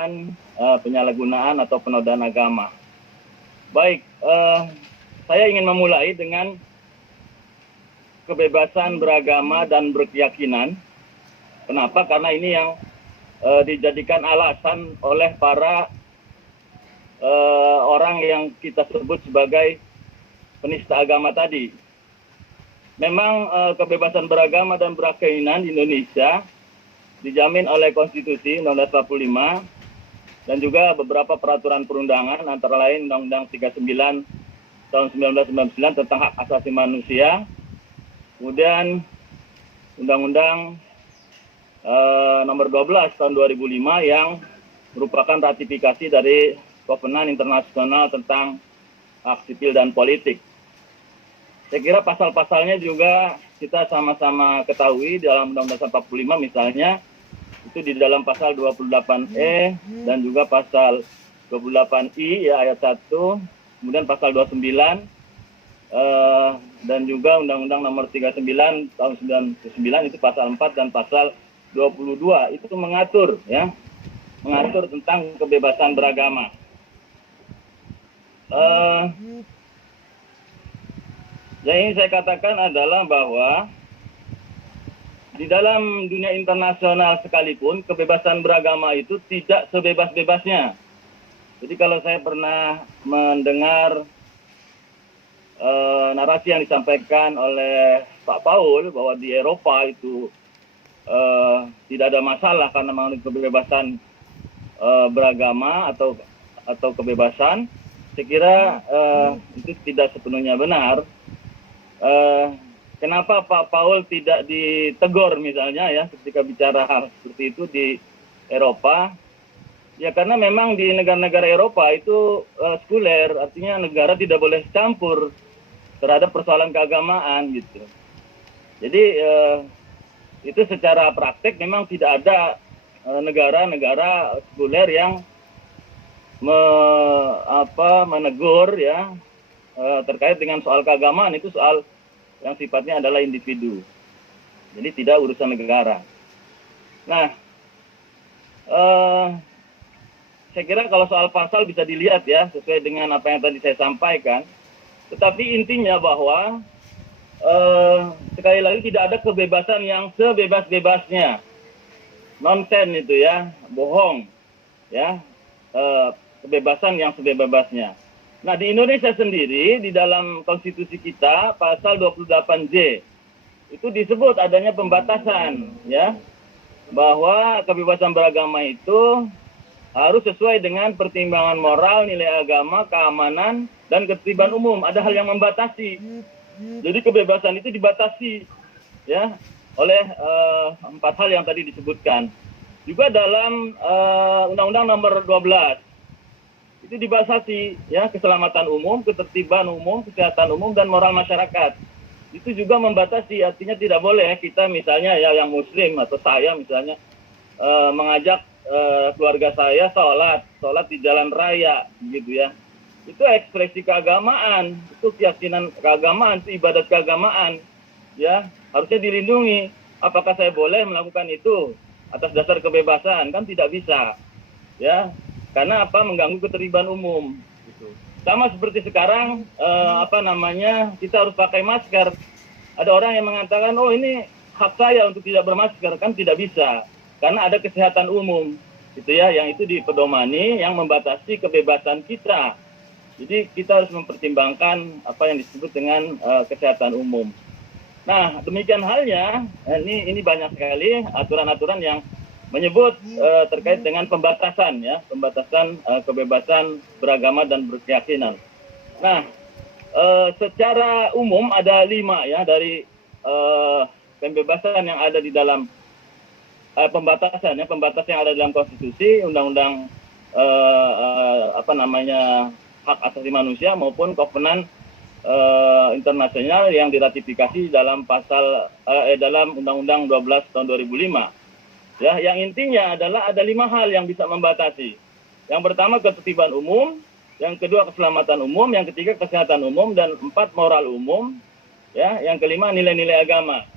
dugaan penyalahgunaan atau penodaan agama. Baik, saya ingin memulai dengan kebebasan beragama dan berkeyakinan. Kenapa? Karena ini yang dijadikan alasan oleh para orang yang kita sebut sebagai penista agama tadi. Memang kebebasan beragama dan berkeyakinan di Indonesia dijamin oleh Konstitusi Undang-Undang 45 dan juga beberapa peraturan perundangan, antara lain Undang-Undang 39 tahun 1999 tentang hak asasi manusia, kemudian Undang-Undang nomor 12 tahun 2005 yang merupakan ratifikasi dari Kovenant Internasional tentang hak sipil dan politik. Saya kira pasal-pasalnya juga kita sama-sama ketahui dalam Undang-Undang 45 misalnya, itu di dalam pasal 28E dan juga pasal 28I ya ayat 1, kemudian pasal 29 dan juga Undang-Undang nomor 39 tahun 99 itu pasal 4 dan pasal 22 itu mengatur tentang kebebasan beragama. Yang ingin saya katakan adalah bahwa di dalam dunia internasional sekalipun kebebasan beragama itu tidak sebebas-bebasnya. Jadi kalau saya pernah mendengar narasi yang disampaikan oleh Pak Paul bahwa di Eropa itu tidak ada masalah karena mengenai kebebasan beragama atau kebebasan, saya kira itu tidak sepenuhnya benar. Kenapa Pak Paul tidak ditegur misalnya ya ketika bicara hal seperti itu di Eropa? Ya karena memang di negara-negara Eropa itu sekuler, artinya negara tidak boleh campur terhadap persoalan keagamaan gitu. Jadi itu secara praktek memang tidak ada negara-negara sekuler yang menegur ya terkait dengan soal keagamaan, itu soal yang sifatnya adalah individu. Jadi tidak urusan negara. Nah, saya kira kalau soal pasal bisa dilihat ya sesuai dengan apa yang tadi saya sampaikan. Tetapi intinya bahwa sekali lagi tidak ada kebebasan yang sebebas-bebasnya. Nonsen itu ya, bohong ya. Kebebasan yang sebebas-bebasnya. Nah, di Indonesia sendiri, di dalam konstitusi kita, pasal 28J, itu disebut adanya pembatasan, ya, bahwa kebebasan beragama itu harus sesuai dengan pertimbangan moral, nilai agama, keamanan, dan ketertiban umum. Ada hal yang membatasi. Jadi kebebasan itu dibatasi, ya, oleh 4 hal yang tadi disebutkan. Juga dalam Undang-Undang nomor 12, itu dibatasi ya, keselamatan umum, ketertiban umum, kesehatan umum, dan moral masyarakat. Itu juga membatasi, artinya tidak boleh kita misalnya ya yang muslim atau saya misalnya mengajak keluarga saya sholat di jalan raya gitu ya. Itu ekspresi keagamaan, itu keyakinan keagamaan, itu ibadat keagamaan ya, harusnya dilindungi. Apakah saya boleh melakukan itu atas dasar kebebasan? Kan tidak bisa ya. Karena mengganggu ketertiban umum gitu. Sama seperti sekarang kita harus pakai masker. Ada orang yang mengatakan oh ini hak saya untuk tidak bermasker, kan tidak bisa karena ada kesehatan umum gitu ya, yang itu dipedomani yang membatasi kebebasan kita. Jadi kita harus mempertimbangkan apa yang disebut dengan kesehatan umum. Nah, demikian halnya ini banyak sekali aturan-aturan yang menyebut terkait dengan pembatasan kebebasan beragama dan berkeyakinan. Nah, secara umum ada 5 ya dari pembebasan yang ada di dalam pembatasan yang ada dalam konstitusi, undang-undang hak asasi manusia maupun Kovenant internasional yang diratifikasi dalam dalam Undang-Undang 12 tahun 2005. Ya, yang intinya adalah ada 5 hal yang bisa membatasi. Yang pertama ketertiban umum, yang kedua keselamatan umum, yang ketiga kesehatan umum, dan 4 moral umum, ya, yang kelima nilai-nilai agama.